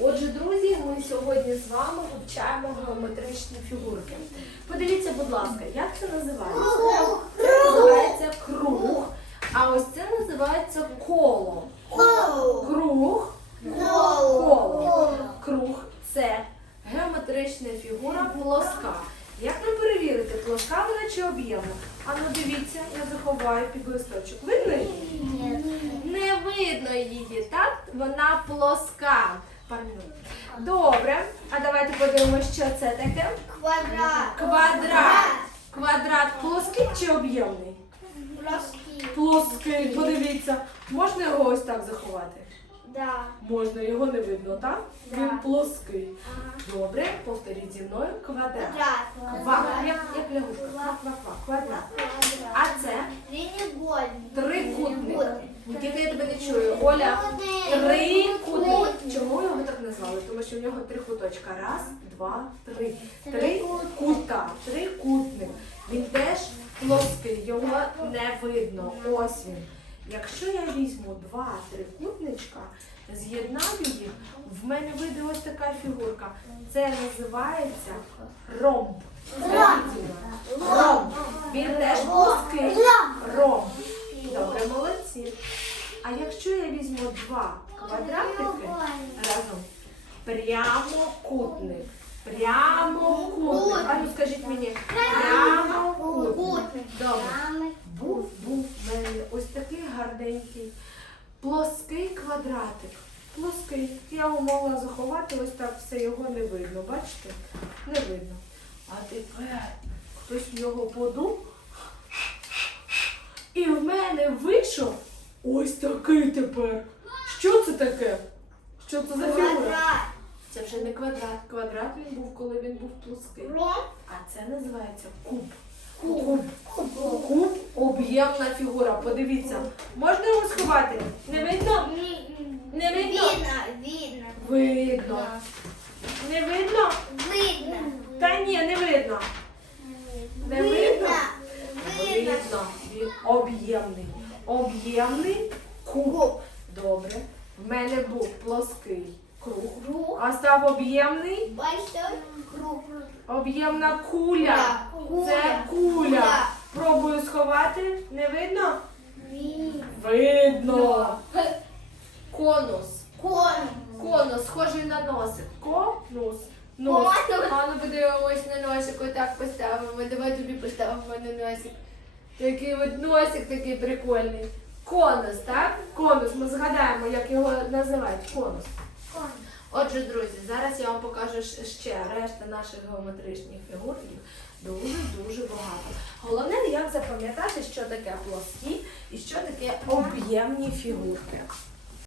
Отже, друзі, ми сьогодні з вами вивчаємо геометричні фігурки. Подивіться, будь ласка, як це називається? Це називається круг, а ось це називається коло. Круг, коло. Круг це геометрична фігура плоска. Як нам перевірити, плоска вона чи об'ємна? А ну дивіться, я заховаю під листочок. Видно її? Не видно її, так? Вона плоска. Добре. А давайте подивимося, що це таке. Квадрат. Квадрат. Квадрат плоский чи об'ємний? Плоский. Плоский, подивіться. Можна його ось так заховати? Да. Можна, його не видно, так? Він плоский. Ага. Добре, повторіть зі мною. Квадрат. Квадрат. Ква, як, як лягушка. Ква-ква-ква. Квадрат. А це Трикутник. трикутник. Тільки я тебе не чую. Оля, трикутник. Назвали? Тому що в нього три куточка. Раз, два, три. Три кута. Трикутник. Він теж плоский, його не видно. Ось він. Якщо я візьму два трикутничка, з'єднаю їх, в мене вийде ось така фігурка. Це називається ромб. Ромб. Він теж плоский. Ромб. Добре, молодці. А якщо я візьму два квадратики разом, прямокутник. Прямокутник. А ну скажіть мені, прямокутник. Добре. Був, був в мене ось такий гарненький, плоский квадратик. Плоский. Я його могла заховати, ось так все його не видно. Бачите? Не видно. А тепер хтось в нього подув. І в мене вийшов ось такий тепер. Що це таке? Що це за фігура? Не квадрат. Квадрат він був, коли він був плоский. А це називається куб. Куб. Куб об'ємна фігура. Подивіться. Можна його сховати? Не видно? Не видно? Видно. Видно. Видно. Не видно? Видно. Та ні, не видно. Не видно? Видно. Видно. Він об'ємний. Об'ємний куб. Добре. В мене був плоский круг. А став об'ємний. Большой круг. Об'ємна куля. Куля. Це куля. Пробую сховати. Не видно? Видно. Видно. Конус. Конус. Конус, схожий на носик. Конус. Нос. Конус. А ну подивимось на носик, отак поставимо. Давай тобі поставимо на носик. Такий от носик такий прикольний. Конус, так? Конус. Ми згадаємо, як його називають. Конус. Конус. Отже, друзі, зараз я вам покажу ще решта наших геометричних фігур. Їх дуже-дуже багато. Головне, як запам'ятати, що таке плоскі і що таке об'ємні фігурки.